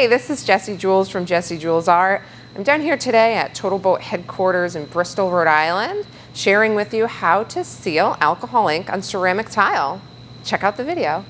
Hey, this is Jessie Jewels from Jessie Jewels Art. I'm down here today at TotalBoat headquarters in Bristol, Rhode Island, sharing with you how to seal alcohol ink on ceramic tile. Check out the video.